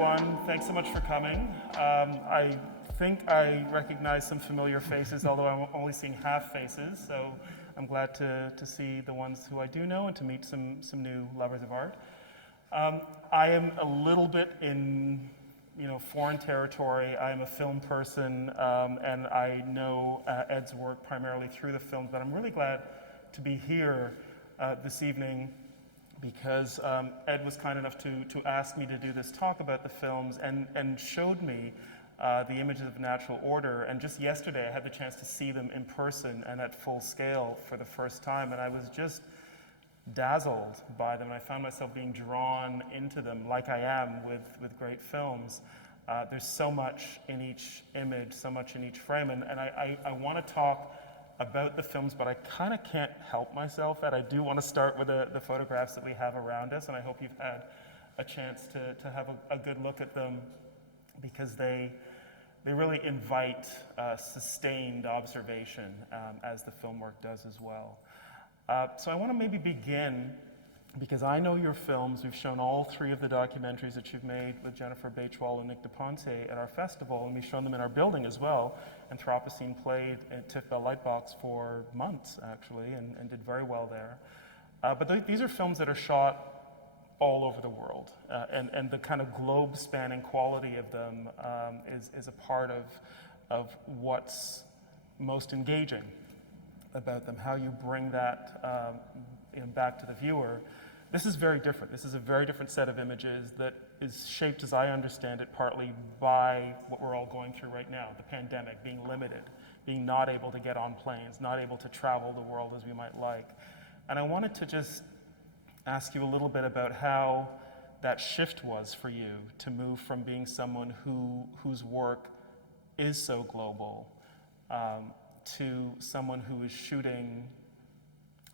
everyone. Thanks so much for coming. I think I recognize some familiar faces, although I'm only seeing half faces, so I'm glad to see the ones who I do know and to meet some new lovers of art. I am a little bit in foreign territory. I am a film person, and I know Ed's work primarily through the films, but I'm really glad to be here this evening because Ed was kind enough to ask me to do this talk about the films and showed me the images of Natural Order. And just yesterday I had the chance to see them in person and at full scale for the first time, and I was just dazzled by them. I found myself being drawn into them like I am with great films. There's so much in each image, so much in each frame, and I want to talk about the films, but I kind of can't help myself. And I do want to start with the photographs that we have around us, and I hope you've had a chance to have a good look at them because they really invite sustained observation as the film work does as well. So I want to maybe begin, because I know your films. We've shown all three of the documentaries that you've made with Jennifer Bachwal and Nick DePonte at our festival, and we've shown them in our building as well. Anthropocene played at TIFF Bell Lightbox for months, actually, and did very well there. But these are films that are shot all over the world, and the kind of globe-spanning quality of them is a part of what's most engaging about them, how you bring that back to the viewer. This is very different. This is a very different set of images that is shaped, as I understand it, partly by what we're all going through right now, the pandemic, being limited, being not able to get on planes, not able to travel the world as we might like. And I wanted to just ask you a little bit about how that shift was for you to move from being someone whose work is so global to someone who is shooting,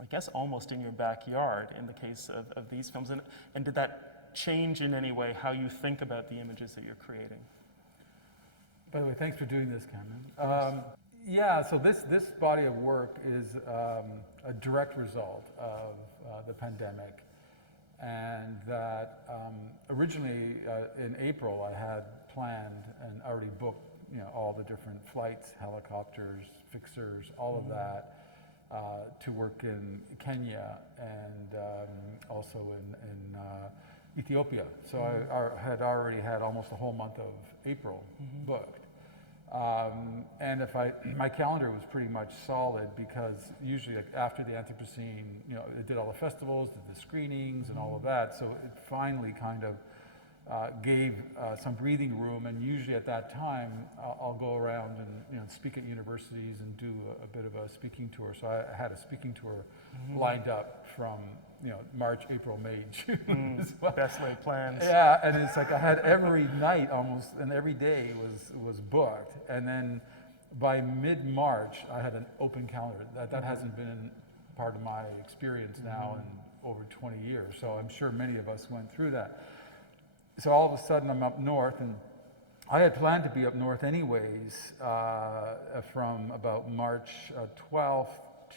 I guess, almost in your backyard in the case of these films. And did that change in any way how you think about the images that you're creating? By the way, thanks for doing this, Cameron. Yeah, so this body of work is a direct result of the pandemic. And that originally in April I had planned and already booked all the different flights, helicopters, fixers, all of that, to work in Kenya and also in Ethiopia. So I had already had almost the whole month of April booked. And my calendar was pretty much solid because usually after the Anthropocene, it did all the festivals, did the screenings and all of that. So it finally kind of gave some breathing room, and usually at that time I'll go around and speak at universities and do a bit of a speaking tour. So I had a speaking tour lined up from March, April, May, June as well. Best laid plans. Yeah, and it's like I had every night almost, and every day was booked. And then by mid-March I had an open calendar. That hasn't been part of my experience now in over 20 years. So I'm sure many of us went through that. So all of a sudden I'm up north, and I had planned to be up north anyways from about March 12th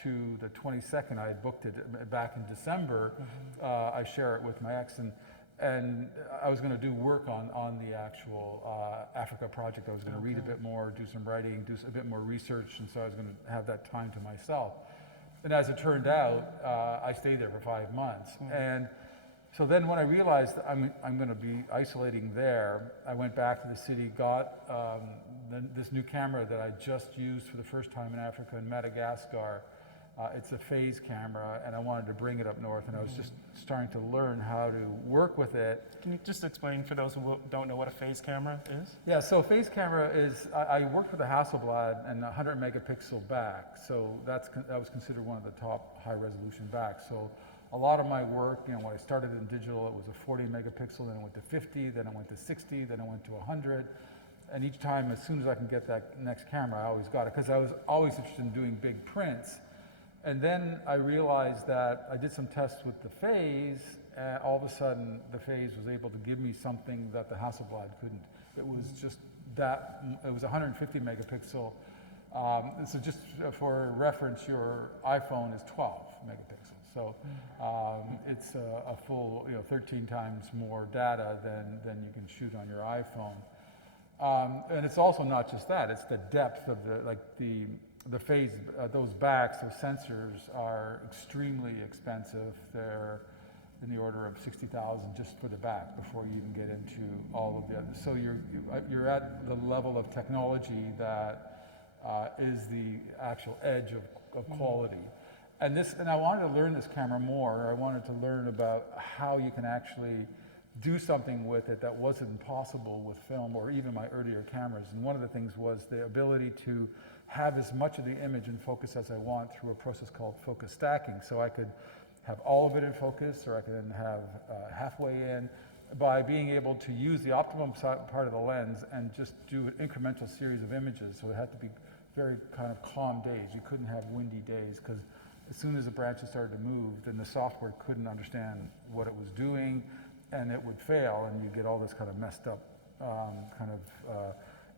to the 22nd. I had booked it back in December. I share it with my ex, and I was going to do work on the actual Africa project. I was going to read a bit more, do some writing, do a bit more research, and so I was going to have that time to myself. And as it turned out, I stayed there for 5 months. And so then when I realized that I'm going to be isolating there, I went back to the city, got this new camera that I just used for the first time in Africa in Madagascar. It's a phase camera, and I wanted to bring it up north, and I was just starting to learn how to work with it. Can you just explain for those who don't know what a phase camera is? Yeah, so phase camera is, I worked with a Hasselblad and 100 megapixel back, so that was considered one of the top high resolution backs. So a lot of my work, when I started in digital, it was a 40 megapixel, then it went to 50, then it went to 60, then it went to 100. And each time, as soon as I can get that next camera, I always got it, because I was always interested in doing big prints. And then I realized that I did some tests with the phase, and all of a sudden the phase was able to give me something that the Hasselblad couldn't. It was just that, it was 150 megapixel. So just for reference, your iPhone is 12 megapixels. So it's a full, 13 times more data than you can shoot on your iPhone. And it's also not just that; it's the depth of the phase. Those backs, those sensors are extremely expensive. They're in the order of 60,000 just for the back before you even get into all of the others. So you're at the level of technology that is the actual edge of quality. And I wanted to learn this camera more. I wanted to learn about how you can actually do something with it that wasn't possible with film or even my earlier cameras. And one of the things was the ability to have as much of the image in focus as I want through a process called focus stacking. So I could have all of it in focus, or I could then have halfway in, by being able to use the optimum part of the lens and just do an incremental series of images. So it had to be very kind of calm days. You couldn't have windy days, because as soon as the branches started to move, then the software couldn't understand what it was doing, and it would fail, and you get all this kind of messed up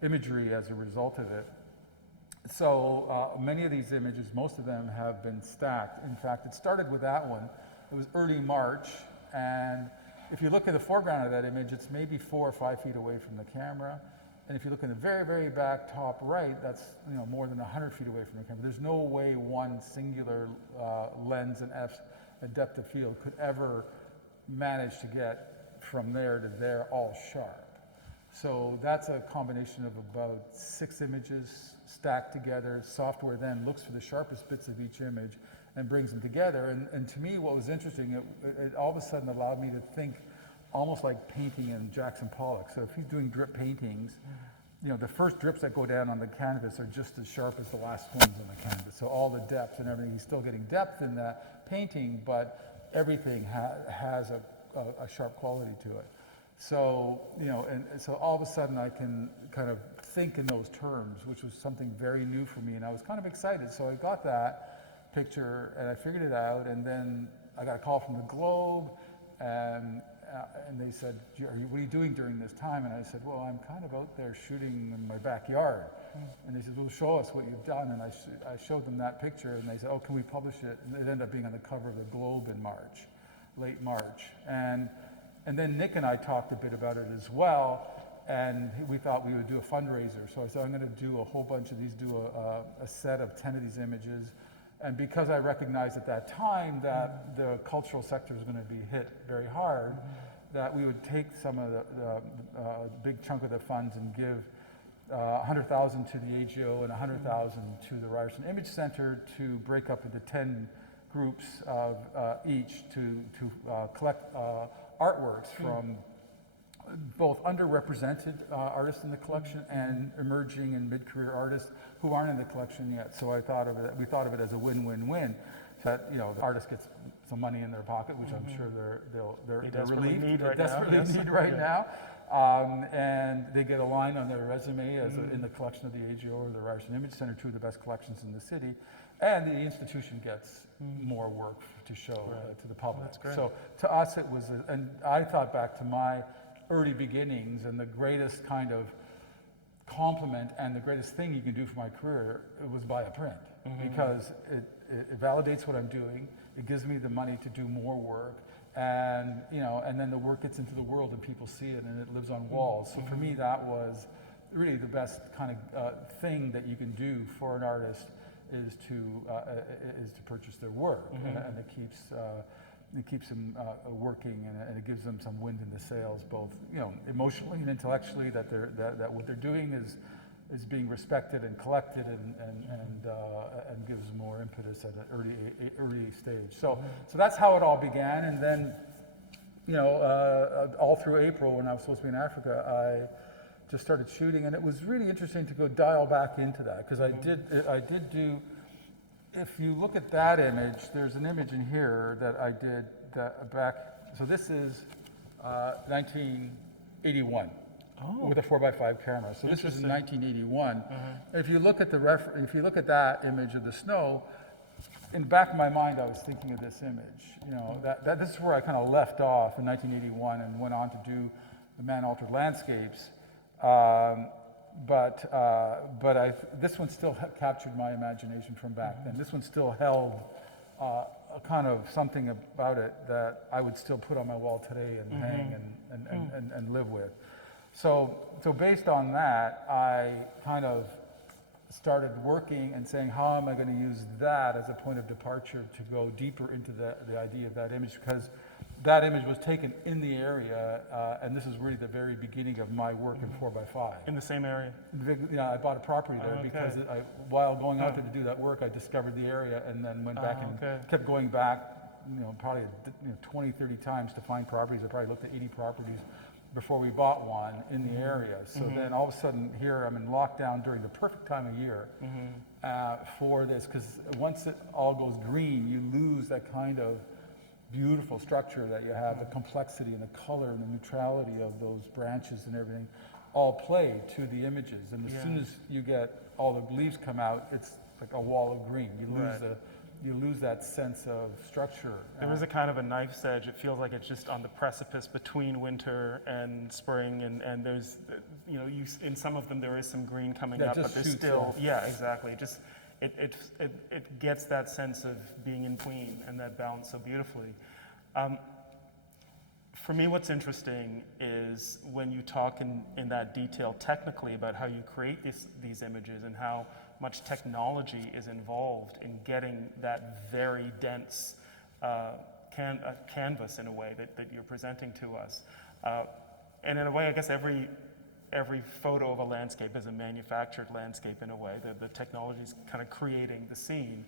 imagery as a result of it. So many of these images, most of them have been stacked. In fact, it started with that one. It was early March, and if you look at the foreground of that image, it's maybe 4 or 5 feet away from the camera. And if you look in the very, very back top right, that's more than 100 feet away from the camera. There's no way one singular lens and depth of field could ever manage to get from there to there all sharp. So that's a combination of about 6 images stacked together. Software then looks for the sharpest bits of each image and brings them together. And to me, what was interesting, it all of a sudden allowed me to think almost like painting in Jackson Pollock. So if he's doing drip paintings, the first drips that go down on the canvas are just as sharp as the last ones on the canvas. So all the depth and everything, he's still getting depth in that painting, but everything has a sharp quality to it. So, and so all of a sudden I can kind of think in those terms, which was something very new for me, and I was kind of excited. So I got that picture and I figured it out, and then I got a call from the Globe, and they said, what are you doing during this time? And I said, well, I'm kind of out there shooting in my backyard. And they said, well, show us what you've done. And I showed them that picture, and they said, oh, can we publish it? And it ended up being on the cover of the Globe in March, late March. And then Nick and I talked a bit about it as well, and we thought we would do a fundraiser. So I said, I'm going to do a whole bunch of these, do a set of 10 of these images. And because I recognized at that time that the cultural sector was going to be hit very hard, that we would take some of the big chunk of the funds and give 100,000 to the AGO and 100,000 to the Ryerson Image Center to break up into 10 groups of each to collect artworks from both underrepresented artists in the collection and emerging and mid-career artists who aren't in the collection yet. So we thought of it as a win-win-win. That the artist gets some money in their pocket, which I'm sure they're relieved, desperately need right now, and they get a line on their resume as in the collection of the AGO or the Ryerson Image Center, 2 of the best collections in the city, and the institution gets more work to show to the public. That's great. So to us, it was, and I thought back to my early beginnings, and the greatest kind of compliment and the greatest thing you can do for my career, it was buy a print, because it validates what I'm doing. It gives me the money to do more work, and and then the work gets into the world and people see it and it lives on walls. So for me, that was really the best kind of thing that you can do for an artist is to purchase their work, and it keeps them working, and it gives them some wind in the sails, both emotionally and intellectually, that what they're doing is being respected and collected, and gives more impetus at an early stage. So that's how it all began, and then all through April, when I was supposed to be in Africa, I just started shooting, and it was really interesting to go dial back into that, because I did do. If you look at that image, there's an image in here that I did back. So this is 1981 with a 4x5 camera. So this was in 1981. If you look at if you look at that image of the snow, in the back of my mind, I was thinking of this image. That this is where I kind of left off in 1981 and went on to do the man-altered landscapes. But this one still captured my imagination from back then. This one still held a kind of something about it that I would still put on my wall today and hang and live with. So based on that, I kind of started working and saying, how am I going to use that as a point of departure to go deeper into the idea of that image? Because that image was taken in the area, and this is really the very beginning of my work in 4x5. In the same area? Yeah, I bought a property there Okay. because while going out there to do that work, I discovered the area and then went back and kept going back, probably 20, 30 times to find properties. I probably looked at 80 properties before we bought one in the area. So then all of a sudden here I'm in lockdown during the perfect time of year for this, because once it all goes green, you lose that kind of beautiful structure that you have, the complexity and the color and the neutrality of those branches and everything all play to the images. And as soon as you get all the leaves come out, it's like a wall of green. You lose that sense of structure. There is a kind of a knife's edge. It feels like it's just on the precipice between winter and spring, and there's, in some of them there is some green coming up, but there's still, exactly. Just it gets that sense of being in between and that balance so beautifully. For me, what's interesting is when you talk in that detail technically about how you create these images and how much technology is involved in getting that very dense canvas in a way that you're presenting to us. And in a way, I guess every photo of a landscape is a manufactured landscape in a way. The technology is kind of creating the scene.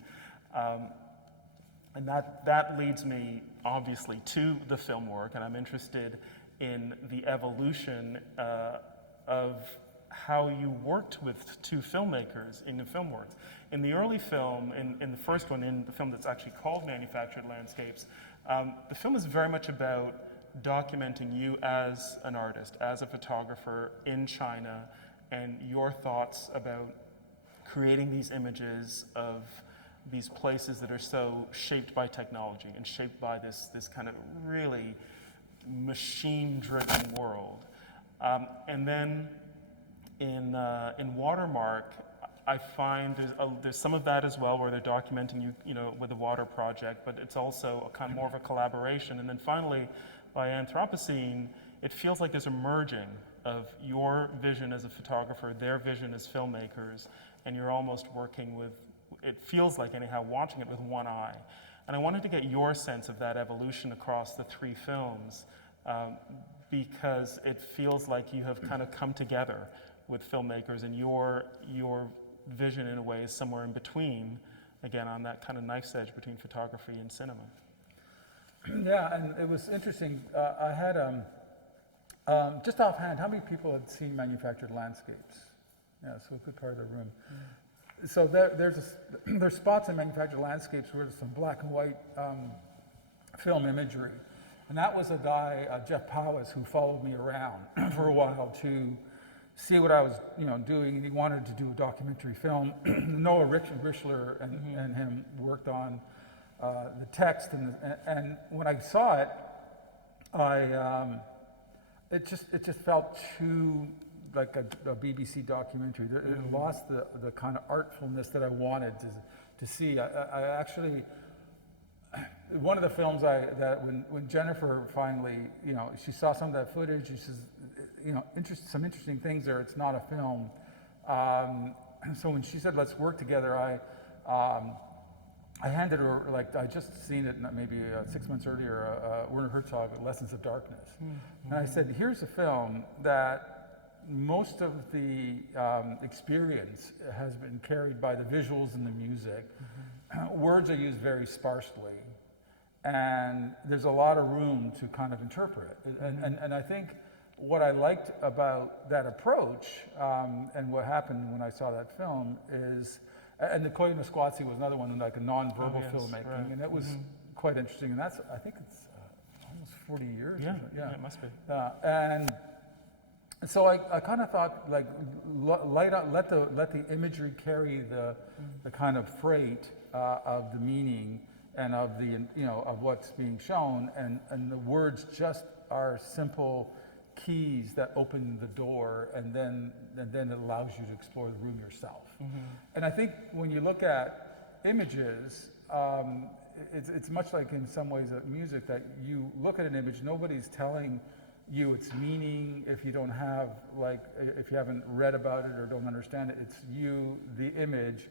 And that leads me, obviously, to the film work, and I'm interested in the evolution of how you worked with two filmmakers in the film work. In the early film, in the first one, in the film that's actually called Manufactured Landscapes, the film is very much about documenting you as an artist, as a photographer in China, and your thoughts about creating these images of these places that are so shaped by technology and shaped by this kind of really machine-driven world. And then in Watermark, I find there's some of that as well, where they're documenting you, with the water project, but it's also a kind of more of a collaboration. And then finally, by Anthropocene, it feels like there's a merging of your vision as a photographer, their vision as filmmakers, and you're almost working with, it feels like anyhow, watching it with one eye. And I wanted to get your sense of that evolution across the three films, because it feels like you have kind of come together with filmmakers, and your vision in a way is somewhere in between, again, on that kind of knife's edge between photography and cinema. Yeah, and it was interesting. I had, just offhand, how many people had seen Manufactured Landscapes? Yeah, so a good part of the room. So there's spots in Manufactured Landscapes where there's some black and white film imagery. And that was a guy, Jeff Powis, who followed me around for a while to see what I was doing, and he wanted to do a documentary film. Noah Richler and him worked on the text, and when I saw it, it just felt too like a BBC documentary. It lost the kind of artfulness that I wanted to see. I actually, one of the films that when Jennifer finally, she saw some of that footage, she says, some interesting things there. It's not a film. So when she said, let's work together, I handed her, I just seen it maybe 6 months earlier, Werner Herzog, Lessons of Darkness. And I said, here's a film that most of the experience has been carried by the visuals and the music. Words are used very sparsely, and there's a lot of room to kind of interpret. And I think what I liked about that approach, and what happened when I saw that film is, and the Koya Nisquatsi was another one, like a non-verbal filmmaking, and it was quite interesting. And that's, I think it's almost 40 years. Yeah, it must be. And so I kind of thought, let the imagery carry the kind of freight of the meaning and of the of what's being shown, and the words just are simple keys that open the door, and then it allows you to explore the room yourself. And I think when you look at images, it's much like in some ways music, that you look at an image, nobody's telling you its meaning if you don't have, like, if you haven't read about it or don't understand it. It's you, the image,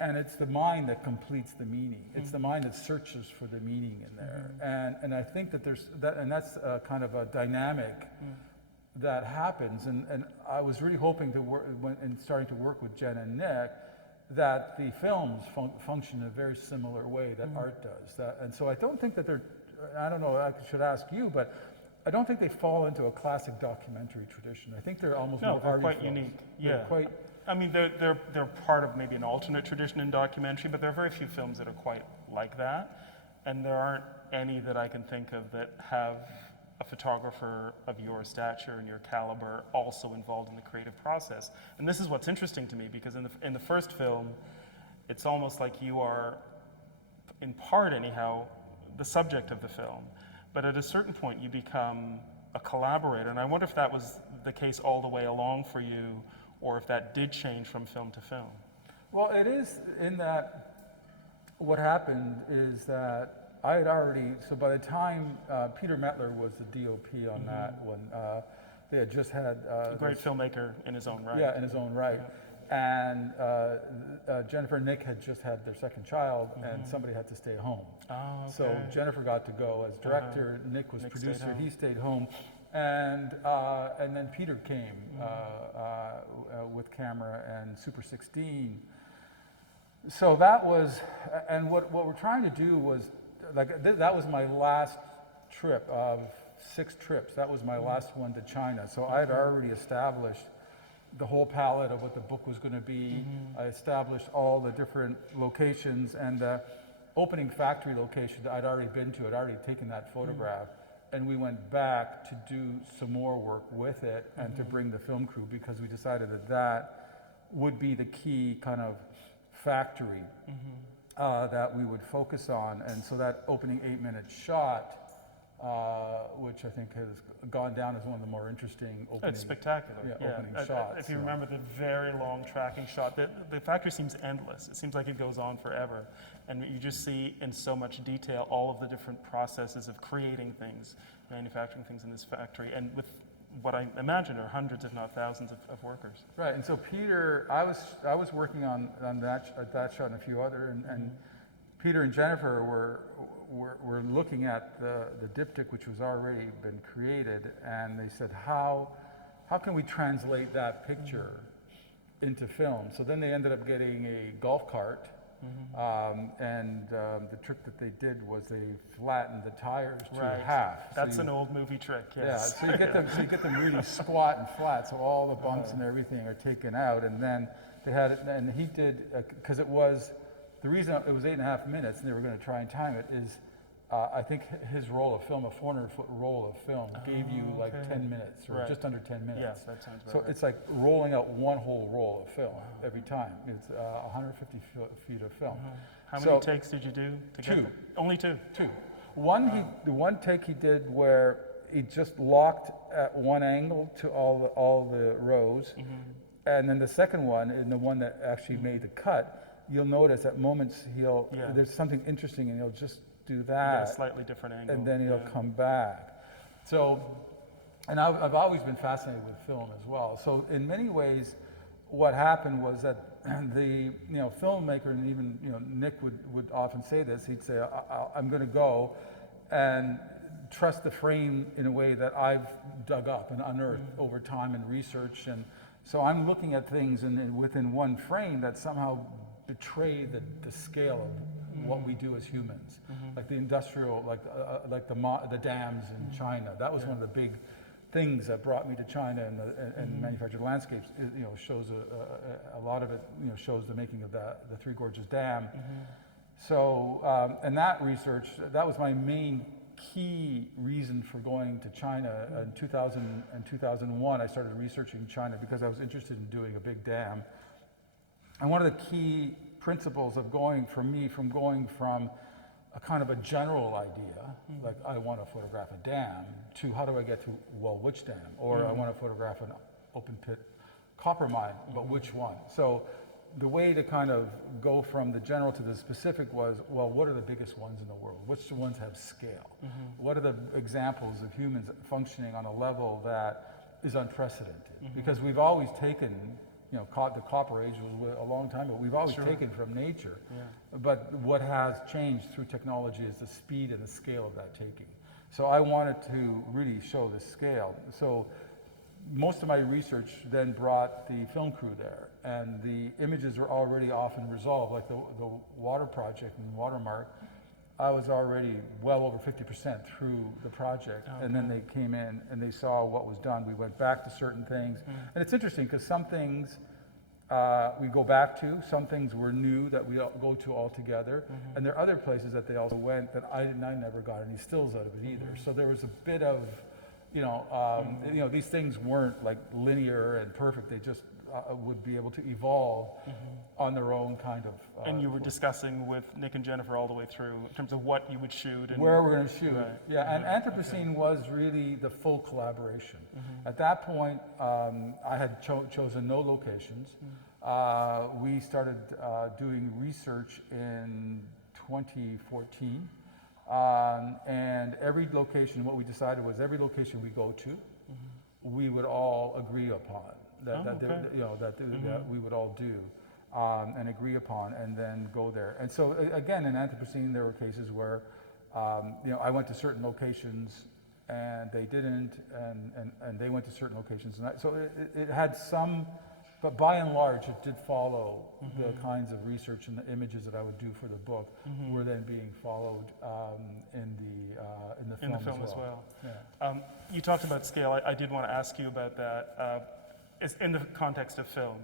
and it's the mind that completes the meaning. It's the mind that searches for the meaning in there. And I think that that's kind of a dynamic that happens. And I was really hoping to work, and starting to work with Jen and Nick, that the films function in a very similar way that art does. And so I don't think that they're, I don't know, I should ask you, but I don't think they fall into a classic documentary tradition. I think they're almost more they're arty quite films. unique. They're quite, I mean, they're part of maybe an alternate tradition in documentary, but there are very few films that are quite like that. And there aren't any that I can think of that have a photographer of your stature and your caliber also involved in the creative process. And this is what's interesting to me, because in the first film, it's almost like you are, in part anyhow, the subject of the film. But at a certain point, you become a collaborator. And I wonder if that was the case all the way along for you, or if that did change from film to film. well, it is in that what happened is that I had already, so by the time Peter Mettler was the DOP on that one, they had just had... a great filmmaker in his own right. Yeah, in his own right. And Jennifer and Nick had just had their second child, and somebody had to stay home. Oh, okay. So Jennifer got to go as director, Nick was Nick stayed producer, home. he stayed home. And then Peter came with camera and Super 16. So that was, and what we're trying to do was, like, that was my last trip of 6 trips. That was my last one to China. So I had already established the whole palette of what the book was going to be. I established all the different locations, and the opening factory location that I'd already been to, I'd already taken that photograph. And we went back to do some more work with it and to bring the film crew, because we decided that that would be the key kind of factory that we would focus on. And so that opening 8-minute shot, which I think has gone down as one of the more interesting opening. It's spectacular. Opening shots. If you remember the very long tracking shot, the factory seems endless. It seems like it goes on forever. And you just see in so much detail all of the different processes of creating things, manufacturing things in this factory, and with what I imagine are hundreds, if not thousands, of workers. Right, and so Peter, I was working on that shot and a few other, and Peter and Jennifer were looking at the diptych, which was already been created, and they said, how can we translate that picture into film? So then they ended up getting a golf cart, and the trick that they did was they flattened the tires to half. That's an old movie trick, yes. Yeah, so you get them really squat and flat, so all the bumps and everything are taken out, and then they had it, and he did, because it was, the reason it was 8.5 minutes and they were going to try and time it is, I think his roll of film, a 400-foot roll of film, gave you like 10 minutes, or just under 10 minutes. Yes, that sounds about So right. it's like rolling out one whole roll of film every time. It's 150 feet of film. How many takes did you do to get 2. them? Only 2? 2. The one take he did where he just locked at one angle to all the rows, and then the second one, and the one that actually made the cut, you'll notice at moments there's something interesting, and he'll just do that, a slightly different angle, and then he'll come back. So, and I've always been fascinated with film as well. So in many ways, what happened was that the filmmaker, and even Nick would often say this. He'd say, "I'm going to go and trust the frame in a way that I've dug up and unearthed over time and research." And so I'm looking at things within one frame that somehow betray the scale of what we do as humans, like the industrial, like the dams in China. That was one of the big things that brought me to China, and manufactured landscapes. It, shows a lot of it. Shows the making of the Three Gorges Dam. So, and that research, that was my main key reason for going to China. In 2000 and 2001, I started researching China because I was interested in doing a big dam. And one of the key principles of going from a kind of a general idea, like I want to photograph a dam, to how do I get to, well, which dam? Or I want to photograph an open pit copper mine, but which one? So the way to kind of go from the general to the specific was, well, what are the biggest ones in the world? Which ones have scale? What are the examples of humans functioning on a level that is unprecedented? Because we've always taken, you know, the Copper Age was a long time ago. We've always taken from nature. But what has changed through technology is the speed and the scale of that taking. So I wanted to really show the scale. So most of my research then brought the film crew there, and the images were already often resolved, like the water project and Watermark. I was already well over 50% through the project, and then they came in and they saw what was done. We went back to certain things, and it's interesting because some things we go back to, some things were new that we go to all together, and there are other places that they also went that I never got any stills out of it either. So there was a bit of, you know, these things weren't like linear and perfect. They just would be able to evolve on their own kind of. And you were discussing with Nick and Jennifer all the way through in terms of what you would shoot and where we're going to shoot. Yeah, and Anthropocene was really the full collaboration. At that point, I had chosen no locations. We started doing research in 2014. And every location, what we decided was every location we go to, we would all agree upon that we would all do and agree upon, and then go there. And so again, in Anthropocene, there were cases where you know, I went to certain locations and they didn't, and they went to certain locations, and so it had some. But by and large, it did follow the kinds of research and the images that I would do for the book were then being followed in the film as well. Yeah. You talked about scale. I did want to ask you about that. It's in the context of film.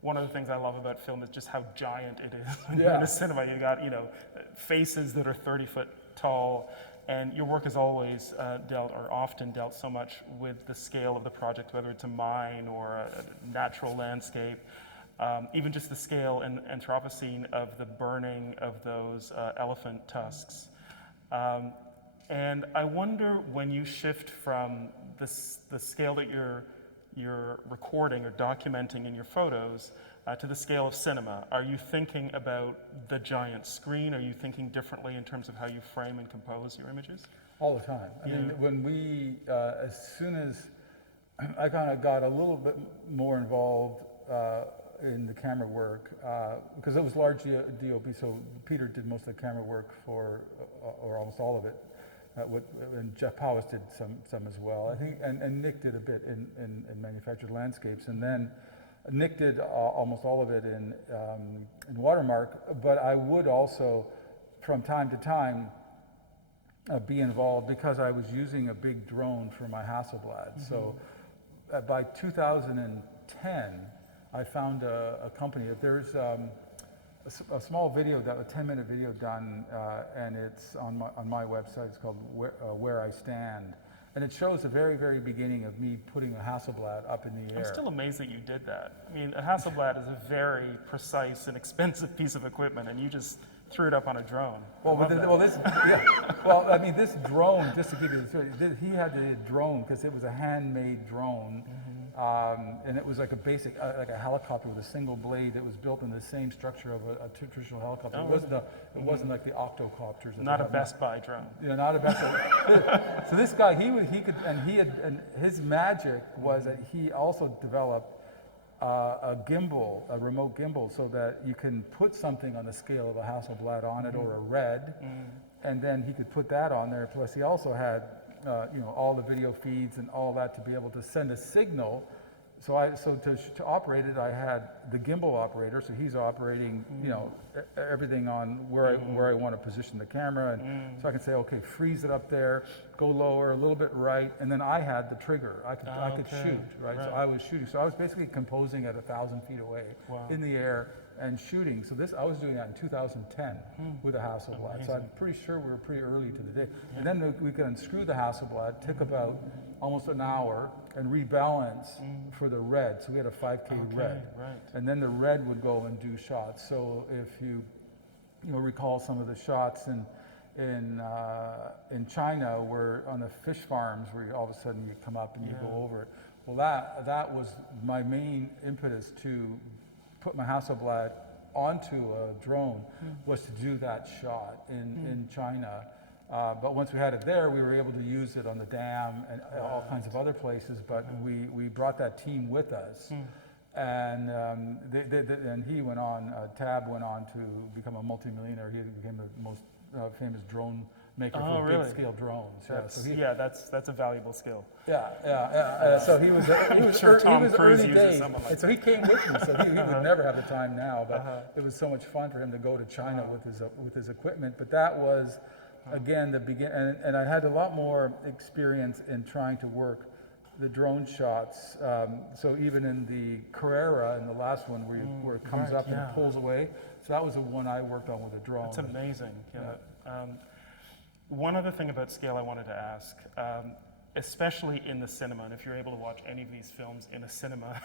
One of the things I love about film is just how giant it is. When you're in a cinema, you got, you know, faces that are 30 foot tall. And your work has always often dealt so much with the scale of the project, whether it's a mine or a natural landscape, even just the scale and Anthropocene of the burning of those elephant tusks. And I wonder, when you shift from the scale that you're recording or documenting in your photos to the scale of cinema, are you thinking about the giant screen? Are you thinking differently in terms of how you frame and compose your images? All the time. I mean, when we, as soon as I kind of got a little bit more involved in the camera work, because it was largely DOP, so Peter did most of the camera work for, or almost all of it, and Jeff Powis did some as well. I think, and Nick did a bit in manufactured landscapes, and then Nick did almost all of it in Watermark, but I would also, from time to time, be involved because I was using a big drone for my Hasselblad. So by 2010, I found a company. There's a small video, a 10-minute video done, and it's on my website. It's called Where I Stand. And it shows the very, very beginning of me putting a Hasselblad up in the air. I'm still amazed that you did that. I mean, a Hasselblad is a very precise and expensive piece of equipment, and you just threw it up on a drone. I mean, this drone, just to give you the story, he had the drone because it was a handmade drone, and it was like a basic, like a helicopter with a single blade. It was built in the same structure of a traditional helicopter. It wasn't like the octocopters. Not a Best Buy drone. Yeah, not a Best Buy. So this guy, and his magic was that he also developed a gimbal, a remote gimbal, so that you can put something on the scale of a Hasselblad on it, or a red, and then he could put that on there. Plus, he also had, all the video feeds and all that to be able to send a signal. So to operate it, I had the gimbal operator. So he's operating, everything on where I want to position the camera, and so I can say, okay, freeze it up there, go lower, a little bit right, and then I had the trigger. I could shoot, right? So I was shooting. So I was basically composing at 1,000 feet away in the air and shooting. So I was doing that in 2010 with a Hasselblad. Amazing. So I'm pretty sure we were pretty early to the day. Yeah. And then we could unscrew the Hasselblad, took about almost an hour, and rebalance for the red. So we had a 5K red. Right. And then the red would go and do shots. So if you recall some of the shots in China, where on the fish farms, where all of a sudden you come up and you go over it. Well, that was my main impetus to put my Hasselblad onto a drone was to do that shot in China. But once we had it there, we were able to use it on the dam and all kinds of other places. But we brought that team with us, and and he went on. Tab went on to become a multimillionaire. He became the most famous drone maker for really? big scale drones. That's a valuable skill. So he was sure Tom he was Cruise early uses days, someone like and so he came with me. So he would never have the time now, but it was so much fun for him to go to China with his equipment. But that was again the begin, and I had a lot more experience in trying to work the drone shots. So even in the Carrera, in the last one where it comes up and it pulls away. So that was the one I worked on with a drone. It's amazing. One other thing about scale I wanted to ask, especially in the cinema, and if you're able to watch any of these films in a cinema,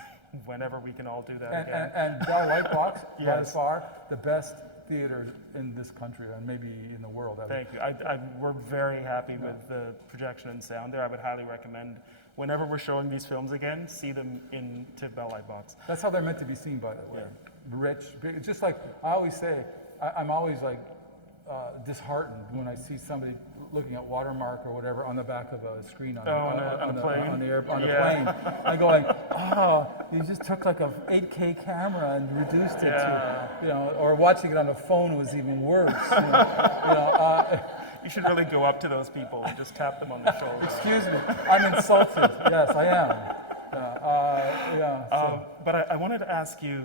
whenever we can all do that again. And Bell Lightbox, by far, the best theater in this country and maybe in the world. Thank you. We're very happy with the projection and sound there. I would highly recommend, whenever we're showing these films again, see them into Bell Lightbox. That's how they're meant to be seen, by the way. Rich, big. It's just like I always say, I'm always like disheartened when I see somebody looking at Watermark or whatever on the back of a screen on the plane. I'm going, you just took like a 8K camera and reduced it to, or watching it on a phone was even worse. You should really go up to those people and just tap them on the shoulder. Excuse me, I'm insulted. Yes, I am. But I wanted to ask you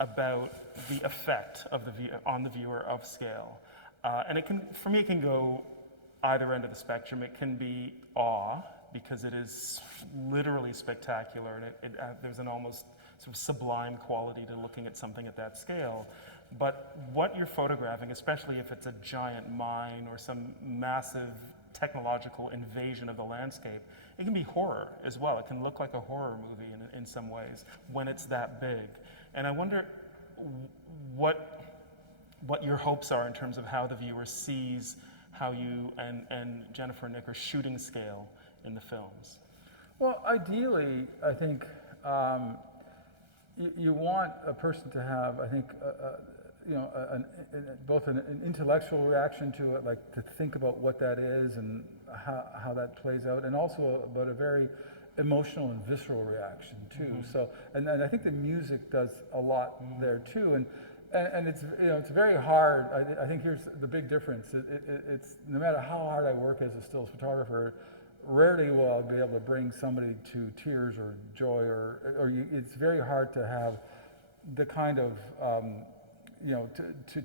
about the effect of on the viewer of scale. And for me, it can go either end of the spectrum. It can be awe, because it is literally spectacular, and there's an almost sort of sublime quality to looking at something at that scale. But what you're photographing, especially if it's a giant mine or some massive technological invasion of the landscape, it can be horror as well. It can look like a horror movie in some ways when it's that big. And I wonder what your hopes are in terms of how the viewer sees how you and Jennifer and Nick are shooting scale in the films. Well, ideally, I think you want a person to have, I think, both an intellectual reaction to it, like to think about what that is and how that plays out, and also about a very emotional and visceral reaction too. So, and I think the music does a lot there too, and it's very hard. I think here's the big difference. It's no matter how hard I work as a stills photographer, rarely will I be able to bring somebody to tears or joy, it's very hard to have the kind of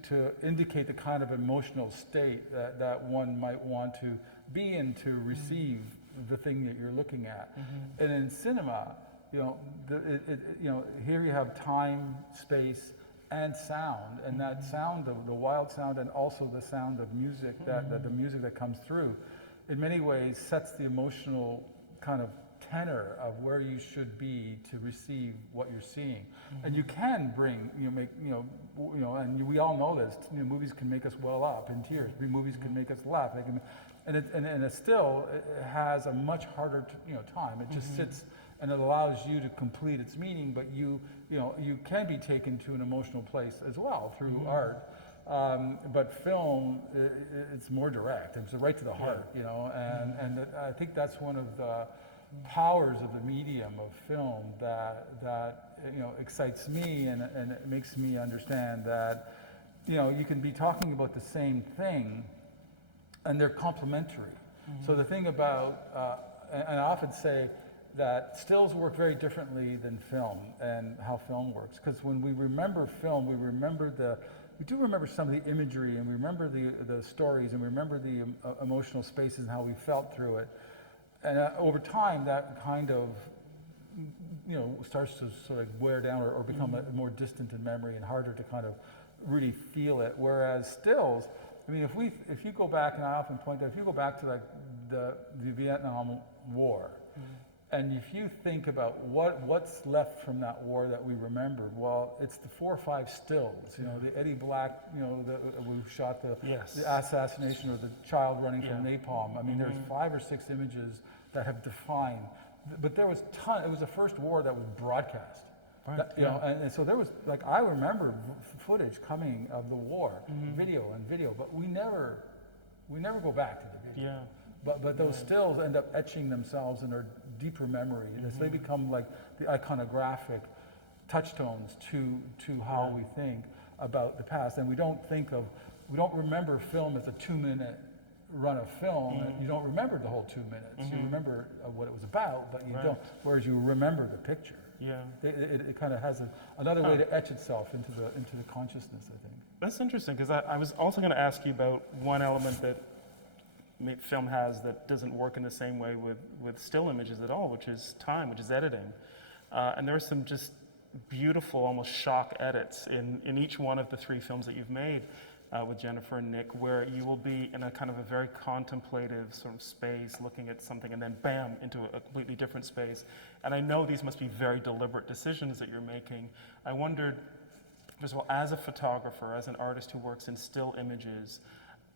to indicate the kind of emotional state that one might want to be in to receive the thing that you're looking at. And in cinema, here you have time, space, and sound, and that sound of the wild sound, and also the sound of music, that the music that comes through, in many ways sets the emotional kind of tenor of where you should be to receive what you're seeing. And you can bring, and we all know this. Movies can make us well up in tears. Movies can make us laugh. They can, and it still it has a much harder time. It just sits and it allows you to complete its meaning, but you can be taken to an emotional place as well through art. But film, it's more direct. It's right to the heart, and I think that's one of the powers of the medium of film that excites me, and it makes me understand that you can be talking about the same thing and they're complementary. So the thing about and I often say that stills work very differently than film and how film works, because when we remember film, we do remember some of the imagery, and we remember the stories, and we remember the emotional spaces and how we felt through it. And over time, that kind of, starts to sort of wear down or become more distant in memory and harder to kind of really feel it. Whereas stills, I mean, if you go back, and I often point out, if you go back to like the Vietnam War, and if you think about what's left from that war that we remembered, well, it's the 4 or 5 stills. The Eddie Black, who shot the assassination, or the child running from napalm. I mean, there's 5 or 6 images that have defined. But there was it was the first war that was broadcast. Right, You know, and so there was, like, I remember footage coming of the war, video, but we never go back to the video. Yeah. But those stills end up etching themselves in our deeper memory, and so they become like the iconographic touchstones to how we think about the past. And we don't remember film as a 2-minute run of film. You don't remember the whole 2 minutes. You remember what it was about, but you don't. Whereas you remember the picture. Yeah. It kind of has another way to etch itself into the consciousness, I think. That's interesting, because I was also going to ask you about one element that film has that doesn't work in the same way with still images at all, which is time, which is editing. And there are some just beautiful, almost shock edits in each one of the 3 films that you've made with Jennifer and Nick, where you will be in a kind of a very contemplative sort of space, looking at something, and then bam, into a completely different space. And I know these must be very deliberate decisions that you're making. I wondered, first of all, as a photographer, as an artist who works in still images,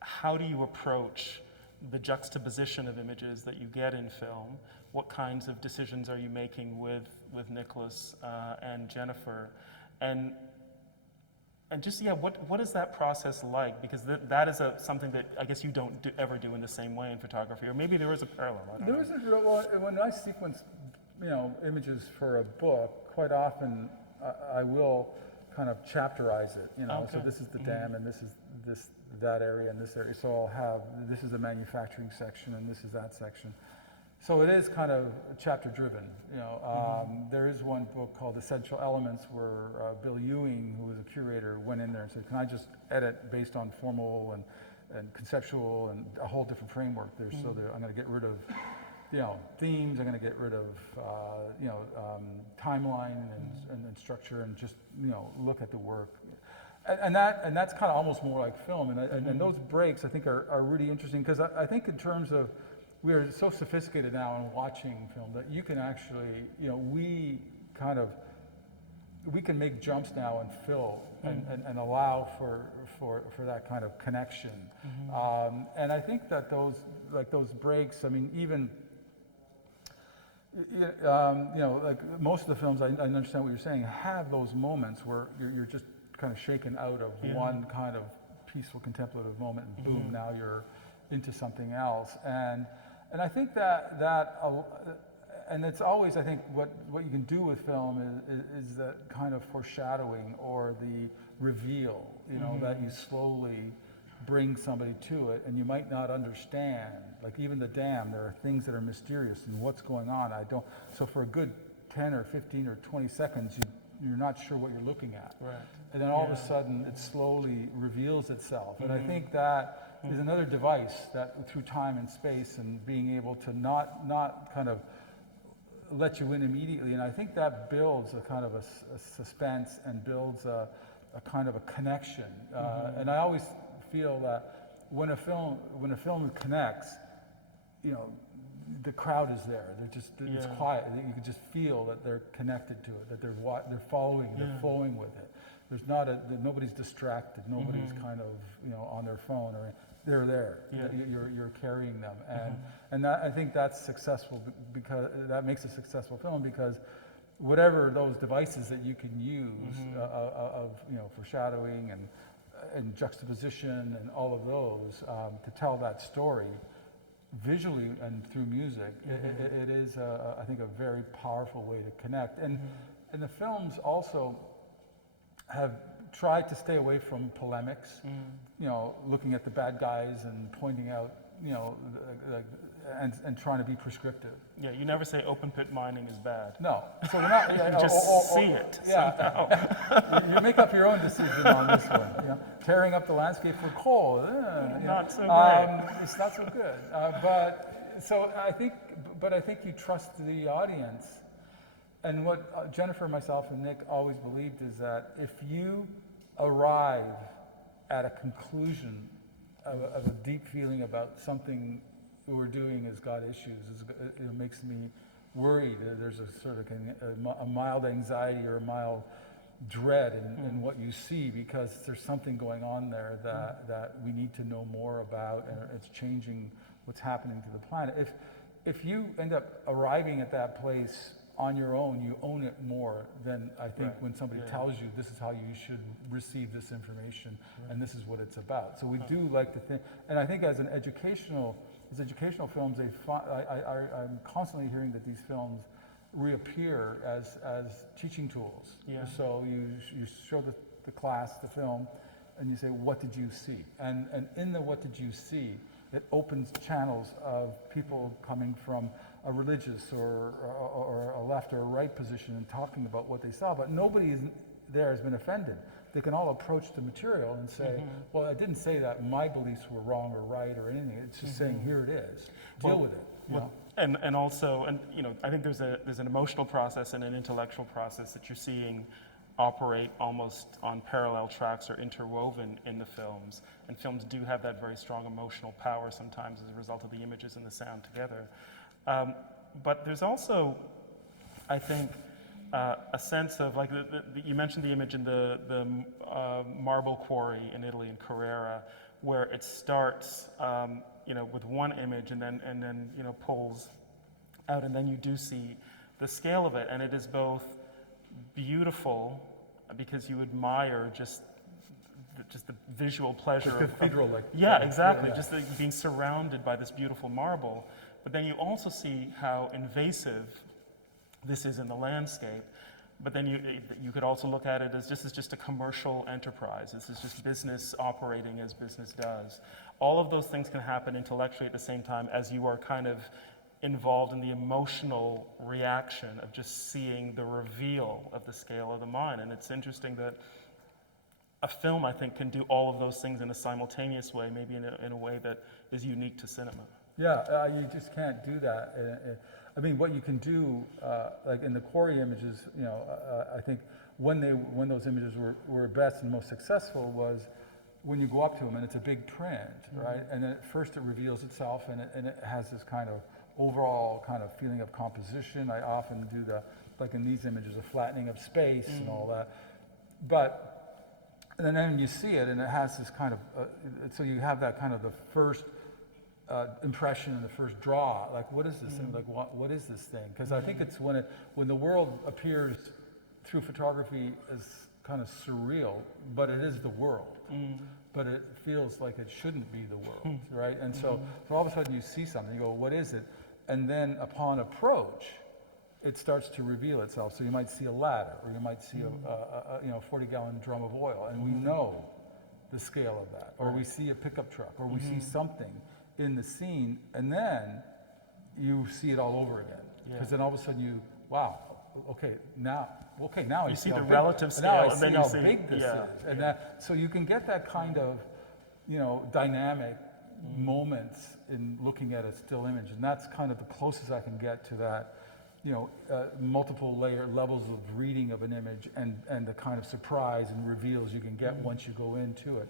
how do you approach the juxtaposition of images that you get in film? What kinds of decisions are you making with Nicholas and Jennifer? And just, yeah, what is that process like? Because that is something that I guess you don't ever do in the same way in photography, or maybe there is a parallel. I don't know. Isn't real, well, when I sequence, images for a book, quite often I will kind of chapterize it, Okay. So this is the dam, and this is that area, and this area. So I'll have, this is the manufacturing section, and this is that section. So it is kind of chapter driven, There is one book called Essential Elements where Bill Ewing, who was a curator, went in there and said, can I just edit based on formal and conceptual and a whole different framework there? So I'm going to get rid of, themes, I'm going to get rid of, timeline and structure, and just, look at the work. And that's kind of almost more like film. And those breaks, I think, are really interesting, because I think in terms of, we are so sophisticated now in watching film that you can actually, we can make jumps now and fill and allow for that kind of connection. And I think that those breaks, I mean, even, like most of the films, I understand what you're saying, have those moments where you're just kind of shaken out of one kind of peaceful contemplative moment, and boom, now you're into something else. And I think and it's always, I think, what you can do with film is that kind of foreshadowing, or the reveal, that you slowly bring somebody to it, and you might not understand. Like even the dam, there are things that are mysterious, and what's going on, so for a good 10 or 15 or 20 seconds, you're not sure what you're looking at. Right. And then all of a sudden, it slowly reveals itself. And I think that is another device that, through time and space, and being able to not kind of let you in immediately. And I think that builds a kind of a suspense, and builds a kind of a connection. And I always feel that when a film connects, the crowd is there. It's quiet. You can just feel that they're connected to it, that they're following, they're flowing with it. There's nobody's distracted. Nobody's kind of on their phone, or they're there. Yeah. You're carrying them, and that, I think that's successful, because that makes a successful film, because whatever those devices that you can use of foreshadowing and juxtaposition and all of those to tell that story visually and through music, it is I think a very powerful way to connect. And the films also have tried to stay away from polemics, looking at the bad guys and pointing out, and trying to be prescriptive. Yeah, you never say open pit mining is bad. No, so we're not. You just see it somehow. You make up your own decision on this one. Tearing up the landscape for coal. Not so great. It's not so good. But I think you trust the audience. And what Jennifer, myself, and Nick always believed is that if you arrive at a conclusion of a deep feeling about something we're doing has got issues, it makes me worried. There's a sort of a mild anxiety or a mild dread in what you see, because there's something going on there that we need to know more about, and it's changing what's happening to the planet. If you end up arriving at that place on your own, you own it more than I think Right. when somebody tells you this is how you should receive this information and this is what it's about. So we do like to think, and I think as educational films, I'm constantly hearing that these films reappear as teaching tools. Yeah. So you show the class the film, and you say, what did you see? And in the what did you see, it opens channels of people coming from a religious or a left or a right position and talking about what they saw, but nobody there has been offended. They can all approach the material and say, well, I didn't say that my beliefs were wrong or right or anything. It's just saying, here it is. Deal with it. You know? And also, you know, I think there's an emotional process and an intellectual process that you're seeing operate almost on parallel tracks or interwoven in the films. And films do have that very strong emotional power sometimes as a result of the images and the sound together. But there's also, I think, a sense of, like, you mentioned the image in the marble quarry in Italy, in Carrara, where it starts, you know, with one image and then you know, pulls out, and then you do see the scale of it, and it is both beautiful because you admire just the visual pleasure The cathedral, like. yeah, exactly. Yeah. Just being surrounded by this beautiful marble. But then you also see how invasive this is in the landscape. But then you could also look at it as this is just a commercial enterprise. This is just business operating as business does. All of those things can happen intellectually at the same time as you are kind of involved in the emotional reaction of just seeing the reveal of the scale of the mine. And it's interesting that a film, I think, can do all of those things in a simultaneous way, maybe in a way that is unique to cinema. Yeah, you just can't do that. I mean, what you can do, like in the Quarry images, you know, I think when those images were best and most successful was when you go up to them and it's a big print, right? And then first it reveals itself and it has this kind of overall kind of feeling of composition. I often do like in these images, a flattening of space and all that. And then you see it and it has this kind of, so you have that kind of the first impression and the first draw, like what is this thing? Like what is this thing? Because I think it's when the world appears through photography as kind of surreal, but it is the world. But it feels like it shouldn't be the world, right? And so all of a sudden you see something, you go, what is it? And then upon approach, it starts to reveal itself. So you might see a ladder, or you might see a 40-gallon drum of oil, and we know the scale of that. Or we see a pickup truck, or we see something in the scene, and then you see it all over again. Because then all of a sudden wow, okay, now I You see the how relative big, now I scale, and see then you how see, big this is. And so you can get that kind of, you know, dynamic moments in looking at a still image, and that's kind of the closest I can get to that, you know, multiple levels of reading of an image and the kind of surprise and reveals you can get once you go into it.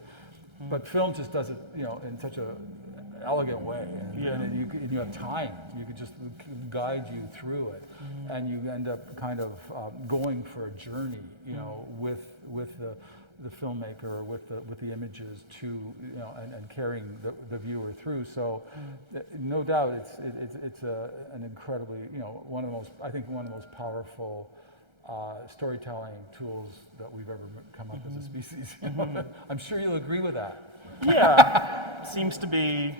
But film just does it, you know, in such a elegant way, and you have time. You could just guide you through it, and you end up kind of going for a journey, you know, with the filmmaker or with the images to, you know, and carrying the viewer through. So, no doubt, it's an incredibly, you know, one of the most powerful storytelling tools that we've ever come up as a species. I'm sure you'll agree with that. Yeah, seems to be,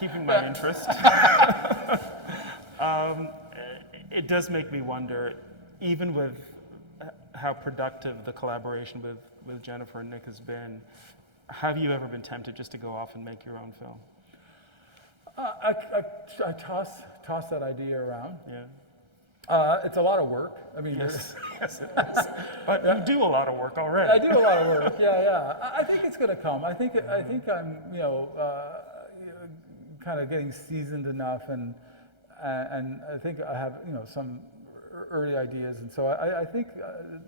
keeping my interest. It does make me wonder, even with how productive the collaboration with Jennifer and Nick has been, have you ever been tempted just to go off and make your own film? I toss that idea around. Yeah. It's a lot of work. I mean, yes, it is. But you do a lot of work already. I do a lot of work. Yeah. I think it's going to come. I think I'm, you know, kind of getting seasoned enough, and I think I have, you know, some early ideas, and so I think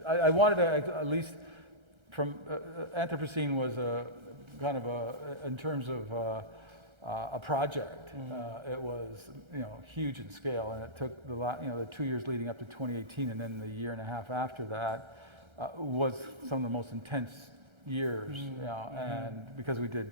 I wanted to at least from Anthropocene was a kind of in terms of a project. It was, you know, huge in scale, and it took the 2 years leading up to 2018, and then the year and a half after that was some of the most intense years. You know, and because we did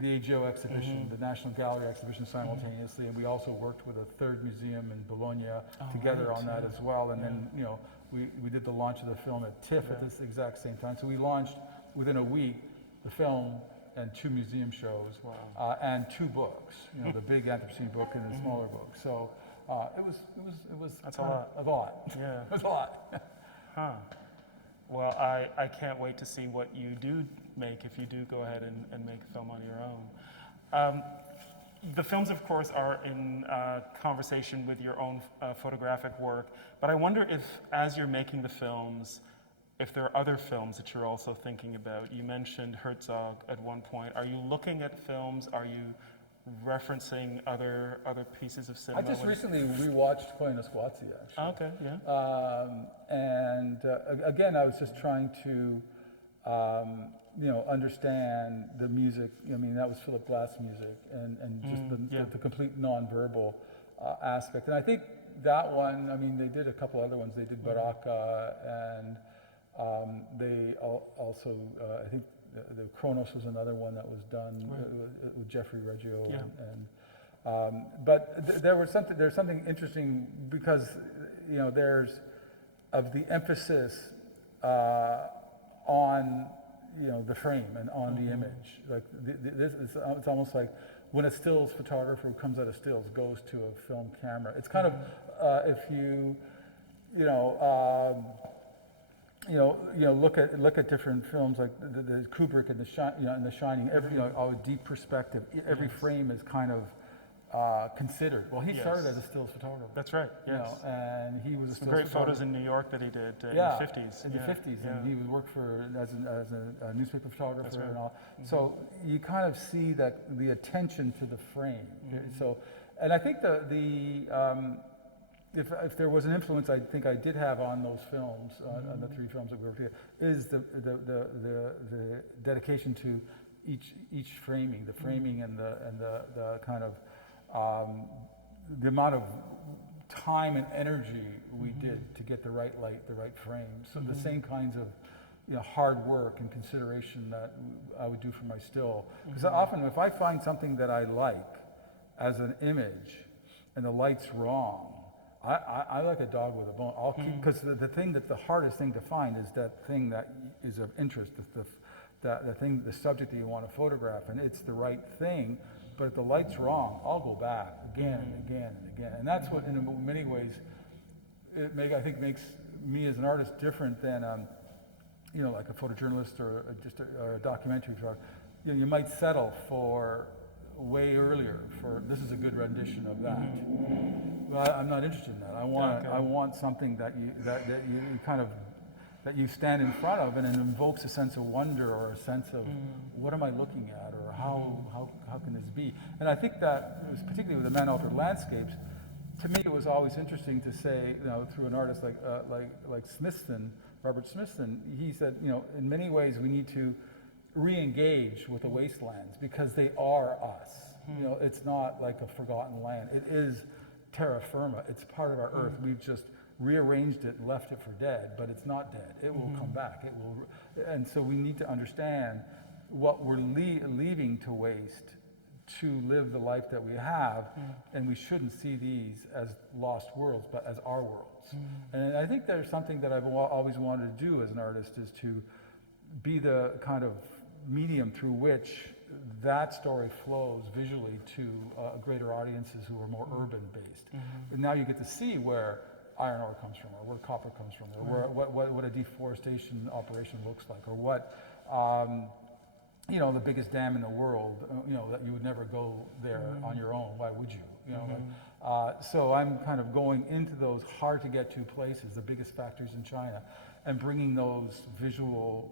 the AGO exhibition, the National Gallery exhibition simultaneously, and we also worked with a third museum in Bologna together on that as well. And then, you know, we did the launch of the film at TIFF at this exact same time. So we launched within a week the film and 2 museum shows and 2 books. You know, the big Anthropocene book and the smaller book. So it was That's a lot. Yeah. It was a lot. Huh. Well, I can't wait to see what you do make if you do go ahead and make a film on your own. The films, of course, are in conversation with your own photographic work, but I wonder if, as you're making the films, if there are other films that you're also thinking about. You mentioned Herzog at one point. Are you looking at films? Are you referencing other pieces of cinema? I just recently rewatched Chronos, actually. Oh, okay, yeah. Again, I was just trying to, you know, understand the music. I mean, that was Philip Glass music, and just the complete nonverbal aspect. And I think that one, I mean, they did a couple other ones. They did Baraka, and they also, I think, the Chronos was another one that was done with Jeffrey Reggio, but there's something interesting because, you know, there's of the emphasis on, you know, the frame and on the image. Like it's almost like when a stills photographer who comes out of stills goes to a film camera. It's kind of if you look at different films like the Kubrick and The Shining. Every a deep perspective. Every frame is kind of considered. Well, he started as a stills photographer. That's right. Yes. You know, and he was a some stills great photographer. photos in New York that he did in the 50s. In the 50s, and he would work as a newspaper photographer right. and all. So you kind of see that the attention to the frame. So, and I think if there was an influence, I think I did have on those films, on the 3 films that we worked together, is the dedication to each framing, the framing and the kind of the amount of time and energy we did to get the right light, the right frame. So the same kinds of hard work and consideration that I would do for my still. Because often if I find something that I like as an image and the light's wrong, I like a dog with a bone. I'll keep, because the hardest thing to find is that thing that is of interest, the subject that you want to photograph, and it's the right thing. But if the light's wrong, I'll go back again and again and again. And that's what, in many ways, I think makes me as an artist different than, like a photojournalist or just a documentary photographer. You might settle for way earlier for this is a good rendition of that. Well, I'm not interested in that. I want something that you kind of that you stand in front of and it invokes a sense of wonder or a sense of what am I looking at or how can this be? And I think that was particularly with the man-altered landscapes. To me, it was always interesting to say, through an artist like Smithson, Robert Smithson, he said, in many ways we need to re-engage with the wastelands because they are us. It's not like a forgotten land. It is terra firma. It's part of our earth. We've just rearranged it, left it for dead, but it's not dead. It will come back. It will, and so we need to understand what we're leaving to waste to live the life that we have, and we shouldn't see these as lost worlds, but as our worlds. And I think there's something that I've always wanted to do as an artist is to be the kind of medium through which that story flows visually to greater audiences who are more urban based. And now you get to see where iron ore comes from, or where copper comes from, or what a deforestation operation looks like, or what the biggest dam in the world, that you would never go there on your own. Why would you? So I'm kind of going into those hard to get to places, the biggest factories in China, and bringing those visual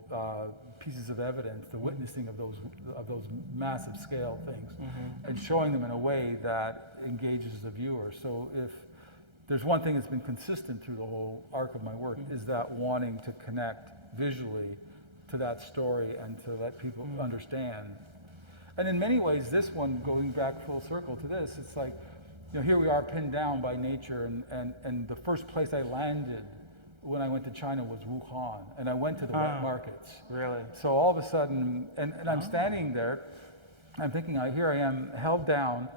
pieces of evidence, the witnessing of those massive scale things, and showing them in a way that engages the viewer. So if there's one thing that's been consistent through the whole arc of my work is that wanting to connect visually to that story and to let people understand. And in many ways, this one, going back full circle to this, it's like, here we are pinned down by nature, and the first place I landed when I went to China was Wuhan, and I went to the wet markets. Really? So all of a sudden, and I'm standing there, I'm thinking, here I am held down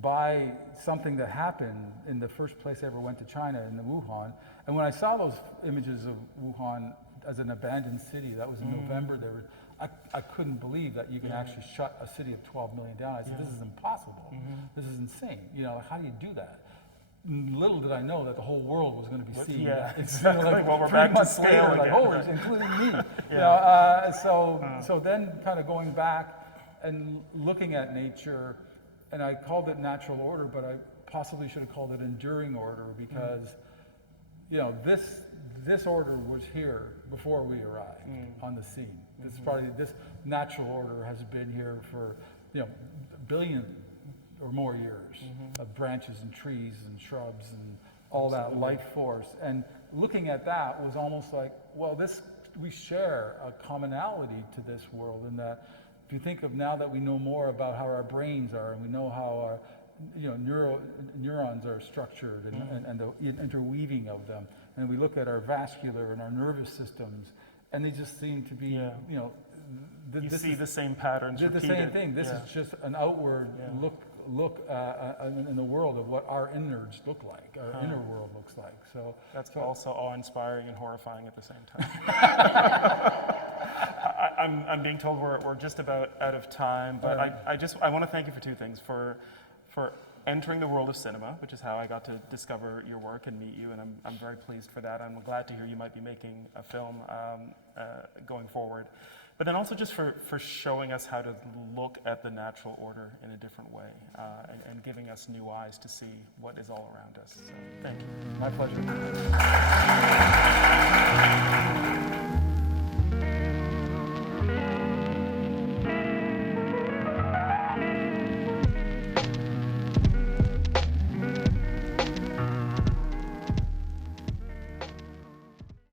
by something that happened in the first place I ever went to China, in the Wuhan. And when I saw those images of Wuhan as an abandoned city, that was in November, I couldn't believe that you can actually shut a city of 12 million down. I said, this is impossible. This is insane. You know, how do you do that? Little did I know that the whole world was going to be seeing that. Exactly. Like well, we're 3 back to months scale later, again. like, holy, including me. You know, so then kind of going back and looking at nature, and I called it natural order, but I possibly should have called it enduring order, because you know, this order was here before we arrived on the scene. This natural order has been here for, you know, a billion or more years of branches and trees and shrubs and all that life force. And looking at that was almost like, well, we share a commonality to this world, in that if you think of, now that we know more about how our brains are, and we know how our, you know, neurons are structured, and the interweaving of them, and we look at our vascular and our nervous systems, and they just seem to be, you know, you see the same patterns the repeated. same thing. This is just an outward look in the world of what our innards look like, our inner world looks like. So that's also awe-inspiring and horrifying at the same time. I'm being told we're just about out of time, but I want to thank you for two things: for entering the world of cinema, which is how I got to discover your work and meet you, and I'm very pleased for that. I'm glad to hear you might be making a film going forward. But then also just for showing us how to look at the natural order in a different way, and giving us new eyes to see what is all around us. So thank you. My pleasure.